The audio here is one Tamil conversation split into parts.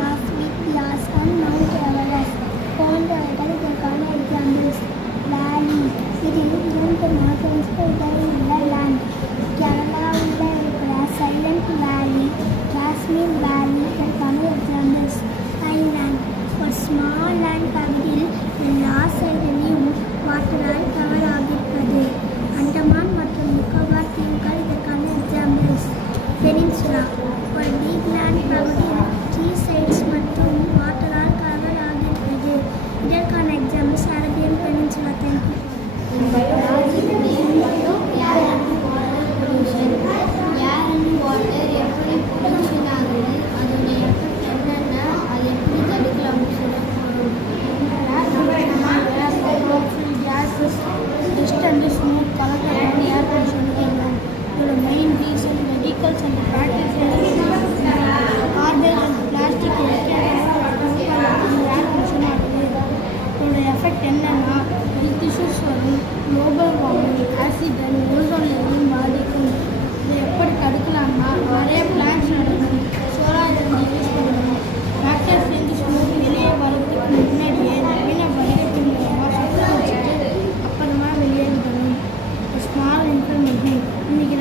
last week we asked on Mount Everest. போன்றவர்கள் இதற்கான எக்ஸாம்பிள்ஸ். வேலி, இது 2 மாதங்களுக்கு இடையில் உள்ள லேண்ட். கேரளாவில் இருக்கிற சைலண்ட் வேலி, காஷ்மீர் வேலி இதற்கான எக்ஸாம்பிள்ஸ். ஐலாண்ட், ஒரு ஸ்மால் லேண்ட் பகுதியில் எல்லா சைடிலையும் வாட்டரால் கவர் ஆகியிருப்பது. அண்டமான் மற்றும் நிக்கோபார் தீவுகள் இதற்கான எக்ஸாம்பிள்ஸ். பெனின்சுலா, ஒரு டீப் லேண்ட் பகுதியில் 3 சைட்ஸ் மற்றும் வாட்டரால் கவர் ஆகியிருப்பது. இதற்கான examples Arabian peninsula. Thank you. Effect என்னன்னா ஹெல்த் இஷ்யூஸ் வரும், குளோபல் வார்மிங், ஆசிட் ஓசோன் லேயரையும் பாதிக்கும். இதை எப்படி தடுக்கலாம்னா நிறைய பிளான்ஸ் நடணும், சோலார் எனர்ஜி யூஸ் பண்ணணும், ஃபேக்டரி சேர்ந்து ஸ்மோக் வெளியே வரதுக்கு முன்னாடியே நவீன வைரத்தின் மூலமாக சுத்தம் வச்சுட்டு அப்புறமா வெளியே விடணும். ஸ்மால் இன்ஃபர்மேஷன், இன்றைக்கி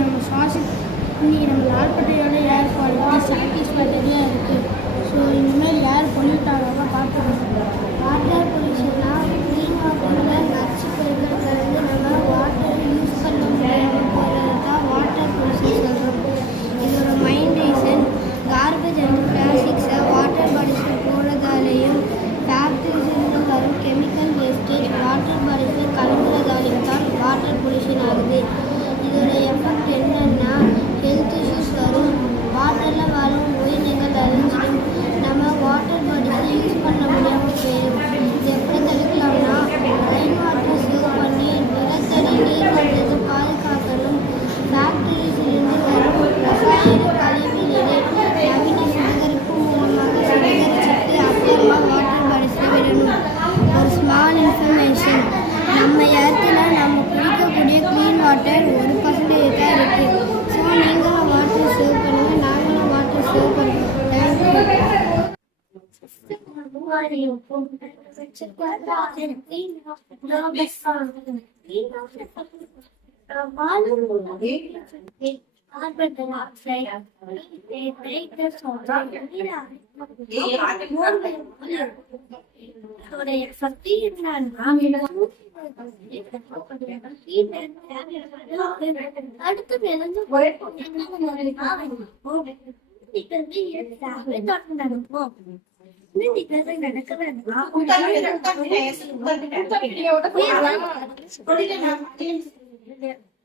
நம்ம லால்பட்டையோட ஏர் குவாலிட்டி சாட்டிஸ்ஃபேக்டரியாக இருக்குது. ஸோ இனிமேல் ஏர் பொல்யூட் ஆகாமல் பார்த்துக்கணும். வாட்டர் பொல்யூஷன்னா க்ளீன் வாட்டரில் நச்சு பொருட்கள் கலந்து நம்ம வாட்டர் யூஸ் பண்ண முடியாமல் போகிறது தான் வாட்டர் பொல்யூஷன் சொல்கிறோம். இதோட மெயின் ரீசன் கார்பேஜ் அண்ட் பிளாஸ்டிக்ஸை வாட்டர் பாடிஸில் போடுறதாலேயும் ஃபேக்ட்ரிஸிலிருந்து வரும் கெமிக்கல் வேஸ்டேஜ் வாட்டர் பாடிஸில் கலந்துறதாலையும் தான் வாட்டர் பொல்யூஷன் ஆகுது. இதோட எஃபெக்ட் என்னன்னா ஹெல்த் இஷ்யூஸ் வரும், வாட்டரில் வரும் உயிரினங்கள் அழிஞ்சிடும், நம்ம வாட்டர் பாடிஸை யூஸ் பண்ண முடியாமல் போயிடும். இது எப்படி தடுக்கலாம்னா ரெயின் வாட்டர் சேவ் பண்ணி நிலத்தடி நீர் வளத்தை பாதுகாக்கணும். ஃபேக்டரிஸிலிருந்து வரும் ரசாயன கழிவு நீரை நவீன சுத்திகரிப்பு மூலமாக சுத்திகரிச்சுட்டு அப்புறமா வாட்டர் பாடிஸில் விடணும். ஒரு ஸ்மால் இன்ஃபர்மேஷன், நம்ம இடத்துல நம்ம குடிக்கக்கூடிய க்ளீன் வாட்டர் 1% தான் இருக்குது. ஸோ நீங்களும் வாட்டர் சேவ் பண்ணுங்க, நாங்களும் வாட்டர் சேவ் பண்ணுவோம்.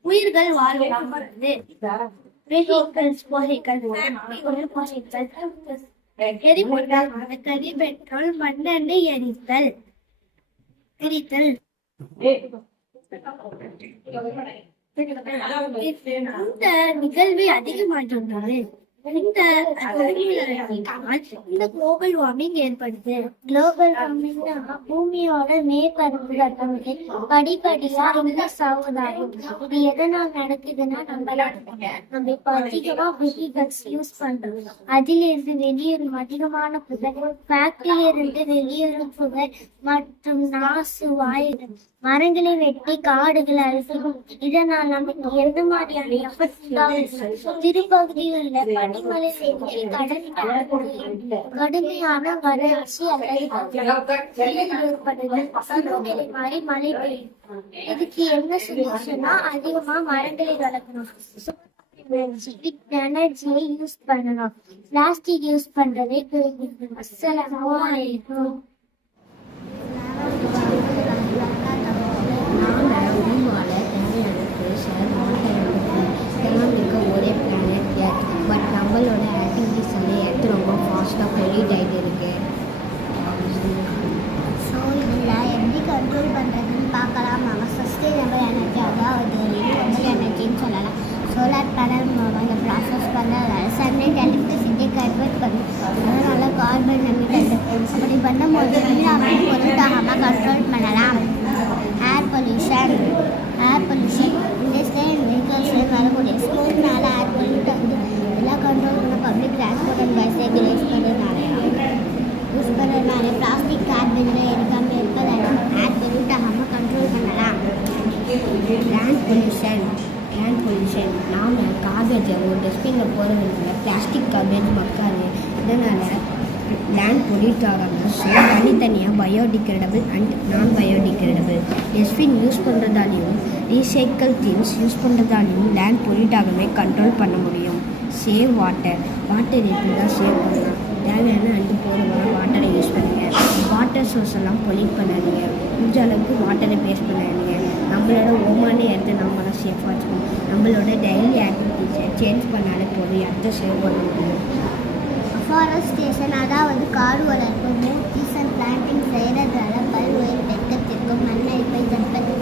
உயிர்கள் வாழ்வது எரிபொருள், கரி, பெட்ரோல், மண்ணெண்ணெய் எரித்தல். இந்த நிகழ்வை அதிகமாகின்றது. இந்த குளோபல் வார்மிங் ஏற்படுது. குளோபல் வார்மிங்னா பூமியோட மேற்பரப்பு படிப்படியா இன்க்ரீஸ் ஆகுதாகும். இது எதனால் நடக்குதுன்னா நம்ம இப்ப அதிகமா வெஹிக்கல்ஸ் யூஸ் பண்றோம், அதிலிருந்து வெளியேறும் அதிகமான புகை, ஃபேக்டரியிலிருந்து வெளியேறும் புகை மற்றும் நாசு வாயுகள், மரங்களை வெட்டி காடுகளை அழிக்கும். இதனால் நமக்கு எந்த மாதிரியான எஃபெக்ட் திருப்பகுதிகளில் பனிமலை வெற்றி, கடுமையான வறட்சி அல்லது ஏற்படுதல், பருவநிலை மாறி மழை பெய்யும். இதுக்கு என்ன சொல்யூஷன்னா அதிகமா மரங்களை வளர்க்கணும், எனர்ஜியை யூஸ் பண்ணணும், பிளாஸ்டிக் யூஸ் பண்றதை குறைக்கணும். அஸ்ஸலாமு அலைக்கும். பட் நம்மளோட ஆக்டிவிட்டிஸ் வந்து எடுத்து ரொம்ப ஃபாஸ்ட்டாக பொல்யூட் ஆகிட்டு இருக்கு. ஸோ இதில் எப்படி கண்ட்ரோல் பண்ணுறதுன்னு பார்க்கலாம். நம்ம சஸ்டைனபிள் எனர்ஜி, அதாவது ரினியூவபிள் எனர்ஜின்னு சொல்லலாம். சோலார் பேனல் மூலமாக இந்த ப்ராசஸ் பண்ண சன்லைட் எலக்ட்ரிசிட்டியை கன்வெர்ட் பண்ணும். அதனால கார்பன் எமிட்டட் அப்படி பண்ணும்போது நீராவின் பொருட்டாகாமல் கண்ட்ரோல் பண்ணலாம். ஏர் பொல்யூஷன் இண்டஸ்ட்ரியல் வெஹிக்கல்ஸில் வரக்கூடிய ஸ்மோக்னால ஏர் பொல்யூட் வந்து எல்லாம் கண்ட்ரோல் பண்ண public transport and bus regulate பண்ணுறதுனால ஒரு டஸ்ட்பினில் போகிறதுனால பிளாஸ்டிக் கார்பேஜ் மக்காது. இதனால் லேண்ட் பொல்யூட் ஆகாமல் ஸோ தனித்தனியாக biodegradable and non biodegradable dustbin use பண்ணுறதாலையும் ரீசைக்கிள் திங்ஸ் யூஸ் பண்ணுறதாலையும் லேண்ட் பொல்யூட் ஆகாமல் கண்ட்ரோல் பண்ண முடியும். சேவ் வாட்டர் எப்படி தான் சேவ் பண்ணலாம். தேவையான அண்டு போதுமான வாட்டரை யூஸ் பண்ணுங்கள். வாட்டர் சோர்ஸ் எல்லாம் பொல்யூட் பண்ணாதீங்க. முடிஞ்ச அளவுக்கு வாட்டரை வேஸ்ட் பண்ணாதீங்க. நம்மளோட ஓமான இடத்த நம்மளை சேஃபாக வச்சுக்கணும். நம்மளோட டெய்லி ஆக்டிவிட்டீஸை சேஞ்ச் பண்ணாலே போதும் இடத்த சேவ் பண்ண முடியும். அஃபாரஸ்டேஷன் அதாவது காடு வளர்ப்பு, மூவ் ட்ரீஸ் அண்ட் பிளான்டிங் செய்கிறதால பல்வேறு பெருக்கத்திற்கும் மண்ணரிப்பை தடுப்பதற்கு